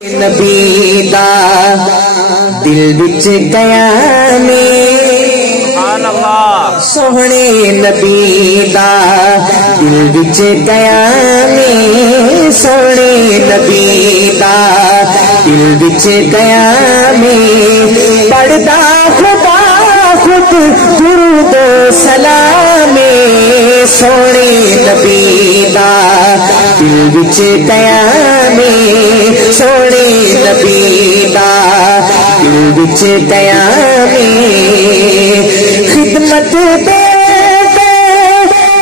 نبی دا دل وچ قیامے سوہنے نبی دا دل وچ قیامے سوہنے نبی دا دل وچ قیامے پڑھدا خدا خود درود و سلام سوہنے نبی دا دل وچ قیامے سوہنے نبی دا دل وچ قیامے خدمت دے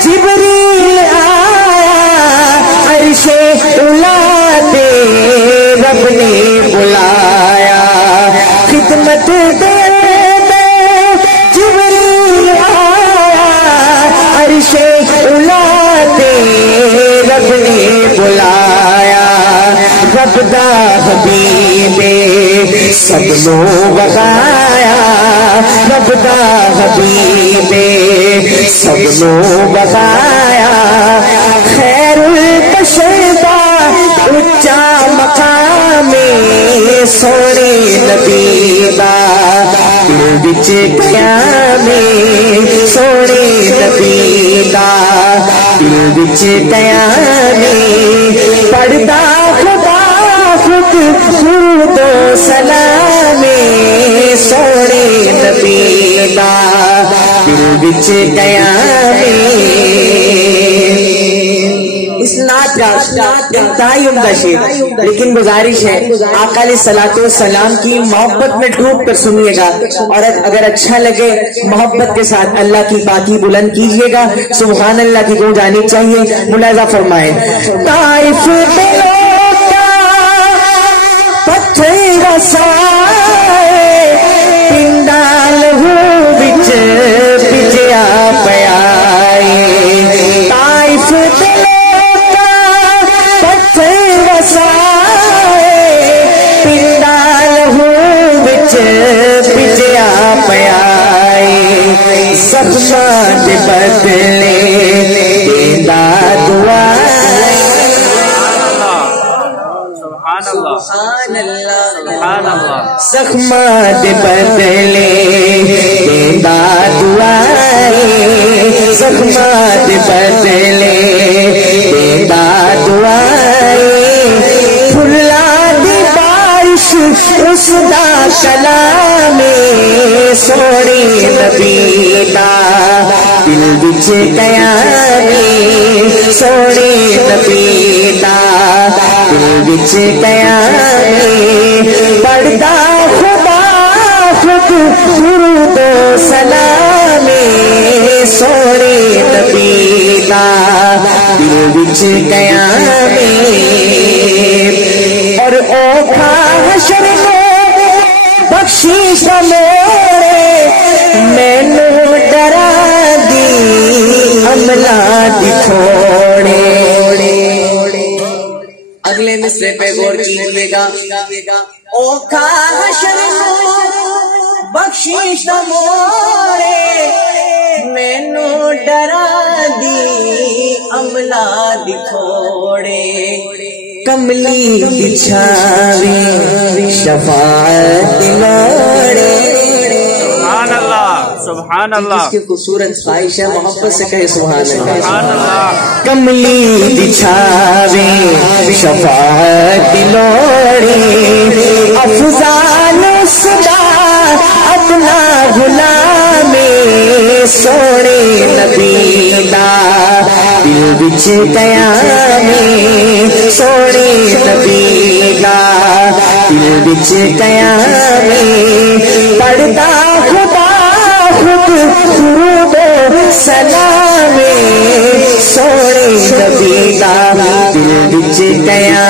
جبریل آیا عرش اولا دے رب نے بلایا خدمت دے جبریل آیا عرش اولا دے رب نے بلایا رب دا حبیب سب نو بخایا رب دا حبیب سب نو بخایا خیر البشر دا اچا مقام سونے نبی دا دل وچ قیامے سونے نبی دا دل وچ قیامے پڑھدا خدا خود درود و سلام سونے نبی دا دل وچ قیامے اس نعت کا انتہائی عمدہ شعر لیکن گزارش ہے آقا علیہ الصلوۃ والسلام کی محبت میں ڈوب کر سنیے گا اور اگر اچھا لگے محبت کے ساتھ اللہ کی پاکی بلند کیجیے گا سبحان اللہ کی گونج آنی چاہیے ملاحظہ فرمائیں طائف دلوں کا پتھر رسائے پنڈال ہو بچ بچیا پیائے طائف بجیا پیائے زخماں دے بدلے دیندہ دعائے زخماں دے بدلے دیندہ دعائے زخماں دے بدلے دیندہ دعائے پھلا دی بارش اس دا کلام سونے نبی دا دل وچ قیامے سونے نبی دا دل وچ قیامے پڑھدا خدا خود درود و سلام سونے نبی دا دل وچ قیامے اور اوکھا حشر بخشش موڑے مینو ڈرا دی عملہ دی تھوڑے اگلے مصرے پہ غور کیجیے گا اوکھا حشر بخشش موڑے مینو ڈرا دی عملہ دی تھوڑے کملی بچھاوے شفاعت لوڑے سبحان اللہ سبحان اللہ جس کی خوبصورت خواہش ہے محبت سے کہے سبحان اللہ کملی بچھاوے شفاعت لوڑے افضال صدا اپنا غلام سونے نبی دا دل وچ قیامے سونے نبی دا دل وچ قیامے پڑھدا خدا خود درود و سلام سونے نبی دا دل وچ قیامے